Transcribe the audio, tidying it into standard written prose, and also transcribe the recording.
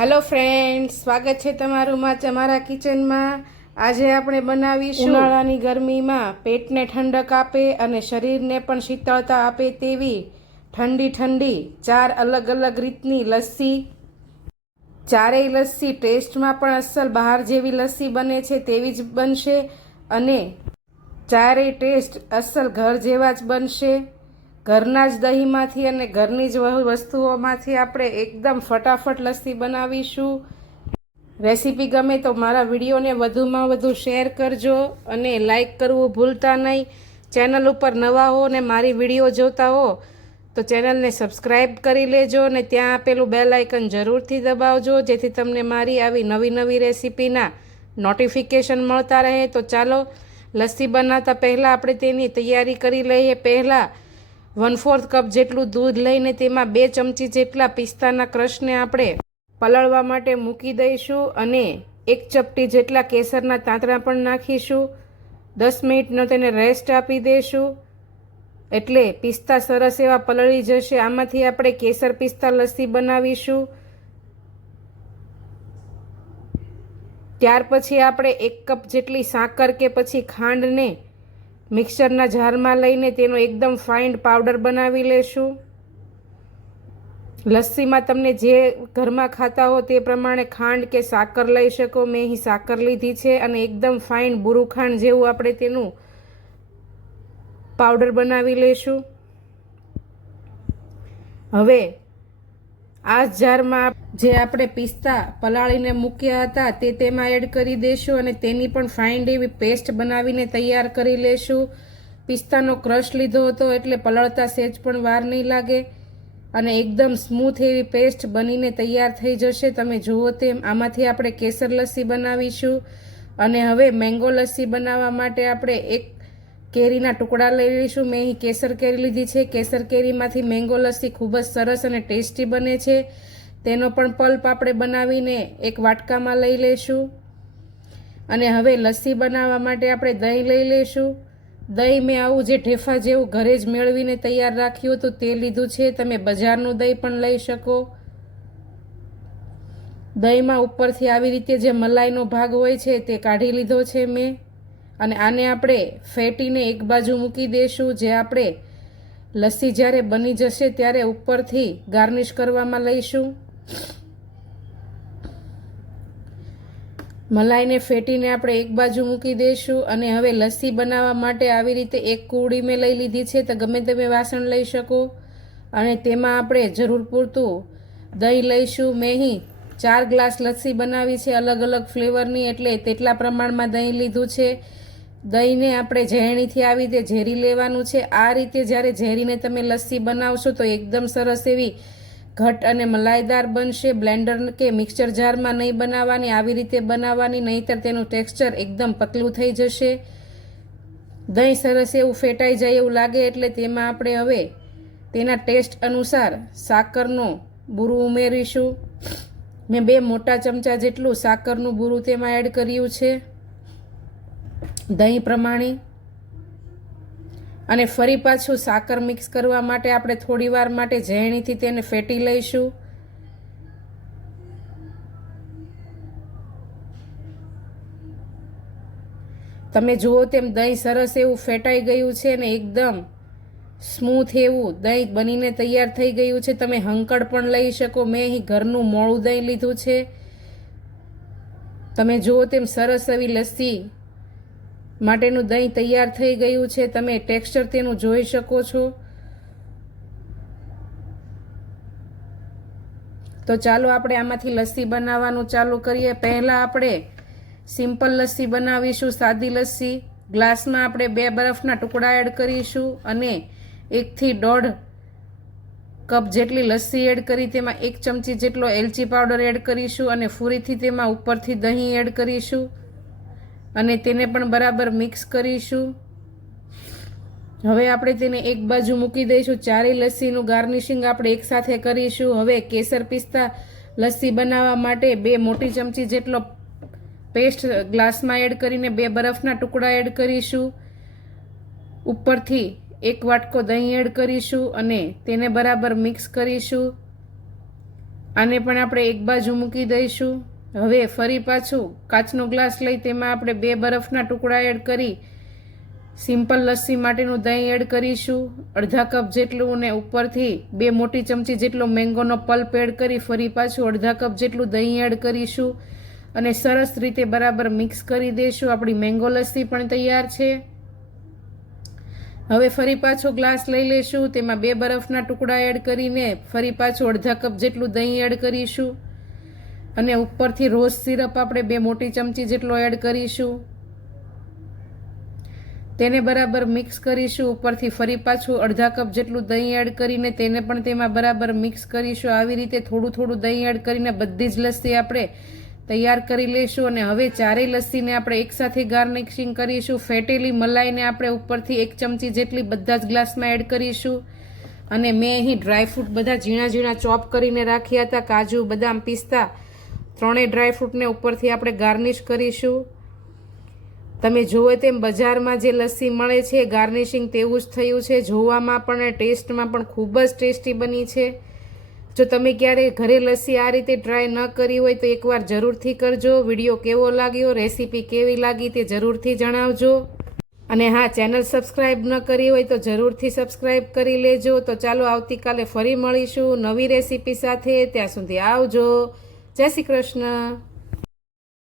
Hello friends, સ્વાગત છે તમારું અમારા કિચનમાં। આજે આપણે બનાવીશું ઉનાળાની ગરમીમાં પેટને ઠંડક આપે અને શરીરને પણ શીતળતા આપે તેવી ઠંડી ઠંડી 4 અલગ અલગ રીતની લસ્સી। ચારેય લસ્સી ટેસ્ટમાં પણ અસલ બહાર જેવી લસ્સી બને છે તેવી જ બનશે અને ચારેય ટેસ્ટ અસલ ઘર જેવા જ બનશે। ઘરના જ દહીંમાંથી અને ઘરની જ વસ્તુઓમાંથી આપણે એકદમ ફટાફટ લસ્સી બનાવીશું। રેસીપી ગમે તો મારા વિડીયોને વધુમાં વધુ શેર કરજો અને લાઈક કરવું ભૂલતા નહીં। ચેનલ ઉપર નવા હો ને મારી વિડીયો જોતા હો તો ચેનલને સબસ્ક્રાઈબ કરી લેજો અને ત્યાં આપેલું બેલ આઇકન જરૂરથી દબાવજો, જેથી તમને મારી આવી નવી નવી રેસીપીના નોટિફિકેશન મળતા રહે। તો ચાલો લસ્સી બનાવતા પહેલાં આપણે તેની તૈયારી કરી લઈએ। પહેલાં 1/4 કપ જેટલું દૂધ લઈને તેમાં 2 ચમચી જેટલા પિસ્તાના ક્રશને આપણે પલળવા માટે મૂકી દઈશું અને 1 ચપટી જેટલા કેસરના તાંતણા પણ નાખીશું। 10 મિનિટનો તેને રેસ્ટ આપી દઈશું એટલે પિસ્તા સરસ એવા પલળી જશે। આમાંથી આપણે કેસર પિસ્તા લસ્સી બનાવીશું। ત્યાર પછી આપણે 1 કપ જેટલી સાકર કે પછી ખાંડને મિક્સરના જારમાં લઈને તેનો એકદમ ફાઇન પાવડર બનાવી લેશું। લસ્સીમાં તમને જે ઘરમાં ખાતા હો તે પ્રમાણે ખાંડ કે સાકર લઈ શકો। મેં અહીં સાકર લીધી છે અને એકદમ ફાઇન બુરું ખાંડ જેવું આપણે તેનું પાવડર બનાવી લેશું। હવે આ જારમાં જે આપણે પિસ્તા પલાળીને મૂક્યા હતા તે તેમાં એડ કરી દઈશું અને તેની પણ ફાઇન એવી પેસ્ટ બનાવીને તૈયાર કરી લેશું। પિસ્તાનો ક્રશ લીધો હતો એટલે પલળતા સહેજ પણ વાર નહીં લાગે અને એકદમ સ્મૂથ એવી પેસ્ટ બનીને તૈયાર થઈ જશે। તમે જુઓ તેમ આમાંથી આપણે કેસર લસ્સી બનાવીશું અને હવે મેંગો લસ્સી બનાવવા માટે આપણે 1 કેરીના ટુકડા લઈ લઈશું। મેં અહીં કેસર કેરી લીધી છે। કેસર કેરીમાંથી મેંગો લસ્સી ખૂબ જ સરસ અને ટેસ્ટી બને છે। તેનો પણ પલ્પ આપણે બનાવીને એક વાટકામાં લઈ લઈશું અને હવે લસ્સી બનાવવા માટે આપણે દહીં લઈ લઈશું। દહીં મેં આવું જે ઢેફા જેવું ઘરે જ મેળવીને તૈયાર રાખ્યું હતું તે લીધું છે। તમે બજારનું દહીં પણ લઈ શકો। દહીંમાં ઉપરથી આવી રીતે જે મલાઈનો ભાગ હોય છે તે કાઢી લીધો છે મેં અને આને આપણે ફેટીને એક બાજુ મૂકી દઈશું। જે આપણે લસ્સી જ્યારે બની જશે ત્યારે ઉપરથી ગાર્નિશ કરવામાં લઈશું। મલાઈને ફેટીને આપણે એક બાજુ મૂકી દઈશું અને હવે લસ્સી બનાવવા માટે આવી રીતે એક કુવડી મેં લઈ લીધી છે। તો ગમે તમે વાસણ લઈ શકો અને તેમાં આપણે જરૂર પૂરતું દહીં લઈશું। મેં અહીં 4 ગ્લાસ લસ્સી બનાવી છે અલગ અલગ ફ્લેવરની એટલે તેટલા પ્રમાણમાં દહીં લીધું છે। દહીંને આપણે ઝેરણીથી આવી રીતે ઝેરી લેવાનું છે। આ રીતે જ્યારે ઝેરીને તમે લસ્સી બનાવશો તો એકદમ સરસ એવી ઘટ અને મલાઈદાર બનશે। બ્લેન્ડર કે મિક્સર જારમાં નહીં બનાવવાની, આવી રીતે બનાવવાની, નહીંતર તેનું ટેક્સચર એકદમ પતલું થઈ જશે। દહીં સરસ એવું ફેટાઈ જાય એવું લાગે એટલે તેમાં આપણે હવે તેના ટેસ્ટ અનુસાર સાકરનો બુરું ઉમેરીશું। મેં 2 મોટા ચમચા જેટલું સાકરનું બુરું તેમાં એડ કર્યું છે દહીં પ્રમાણે અને ફરી પાછું સાકર મિક્સ કરવા માટે આપણે થોડી વાર માટે ઝેરણીથી તેને ફેટી લઈશું। તમે જુઓ તેમ દહીં સરસ એવું ફેટાઈ ગયું છે અને એકદમ સ્મૂથ એવું દહીં બનીને તૈયાર થઈ ગયું છે। તમે હંકડ પણ લઈ શકો। મેં અહીં ઘરનું મોળું દહીં લીધું છે। તમે જુઓ તેમ સરસ એવી લસ્સી માટેનું દહીં તૈયાર થઈ ગયું છે। તમે ટેક્સચર તેનું જોઈ શકો છો। તો ચાલો આપણે આમાંથી લસ્સી બનાવવાનું ચાલુ કરીએ। પહેલાં આપણે સિમ્પલ લસ્સી બનાવીશું, સાદી લસ્સી। ગ્લાસમાં આપણે 2 બરફના ટુકડા એડ કરીશું અને 1 થી 1.5 કપ જેટલી લસ્સી એડ કરી તેમાં 1 ચમચી જેટલો એલચી પાવડર એડ કરીશું અને ફરીથી તેમાં ઉપરથી દહીં એડ કરીશું અને તેને પણ બરાબર મિક્સ કરીશું। હવે આપણે તેને એક બાજુ મૂકી દઈશું। ચારેય લસ્સીનું ગાર્નિશિંગ આપણે એકસાથે કરીશું। હવે કેસર પિસ્તા લસ્સી બનાવવા માટે 2 મોટી ચમચી જેટલો પેસ્ટ ગ્લાસમાં એડ કરીને 2 બરફના ટુકડા એડ કરીશું। ઉપરથી 1 વાટકો દહીં એડ કરીશું અને તેને બરાબર મિક્સ કરીશું। આને પણ આપણે એક બાજુ મૂકી દઈશું. હવે ફરી પાછું કાચનો ગ્લાસ લઈ તેમાં આપણે 2 બરફના ટુકડા એડ કરી સિમ્પલ લસ્સી માટેનું દહીં એડ કરીશું, અડધા કપ જેટલું, અને ઉપરથી 2 મોટી ચમચી જેટલો મેંગોનો પલ્પ એડ કરી ફરી પાછું અડધા કપ જેટલું દહીં એડ કરીશું અને સરસ રીતે બરાબર મિક્સ કરી દઈશું. આપણી મેંગો લસ્સી પણ તૈયાર છે. હવે ફરી પાછો ગ્લાસ લઈ લેશું, તેમાં 2 બરફના ટુકડા એડ કરીને ફરી પાછું અડધા કપ જેટલું દહીં એડ કરીશું અને ઉપરથી રોઝ સિરપ આપણે 2 મોટી ચમચી જેટલો એડ કરીશું. તેને બરાબર મિક્સ કરીશું. ઉપરથી ફરી પાછું અડધા કપ જેટલું દહીં એડ કરીને તેને પણ તેમાં બરાબર મિક્સ કરીશું. આવી રીતે થોડું થોડું દહીં એડ કરીને બધી જ લસ્સી આપણે તૈયાર કરી લઈશું. અને હવે ચારેય લસ્સીને આપણે એકસાથે ગાર્નિશિંગ કરીશું. ફેટેલી મલાઈને આપણે ઉપરથી 1 ચમચી જેટલી બધા જ ગ્લાસમાં એડ કરીશું. અને મેં અહીં ડ્રાયફ્રૂટ બધા ઝીણા ઝીણા ચોપ કરીને રાખ્યા હતા, કાજુ, બદામ, પિસ્તા, ત્રણેય ડ્રાયફ્રૂટને ઉપરથી આપણે ગાર્નિશ કરીશું. તમે જુઓ તેમ બજારમાં જે લસ્સી મળે છે ગાર્નિશિંગ તેવું જ થયું છે. જોવામાં પણ અને ટેસ્ટમાં પણ ખૂબ જ ટેસ્ટી બની છે. જો તમે ક્યારેય ઘરે લસ્સી આ રીતે ટ્રાય ન કરી હોય તો એકવાર જરૂરથી કરજો. વિડીયો કેવો લાગ્યો, રેસીપી કેવી લાગી તે જરૂરથી જણાવજો. અને હા, ચેનલ સબસ્ક્રાઈબ ન કરી હોય તો જરૂરથી સબસ્ક્રાઈબ કરી લેજો. તો ચાલો આવતીકાલે ફરી મળીશું નવી રેસીપી સાથે. ત્યાં સુધી આવજો. જય શ્રી કૃષ્ણ.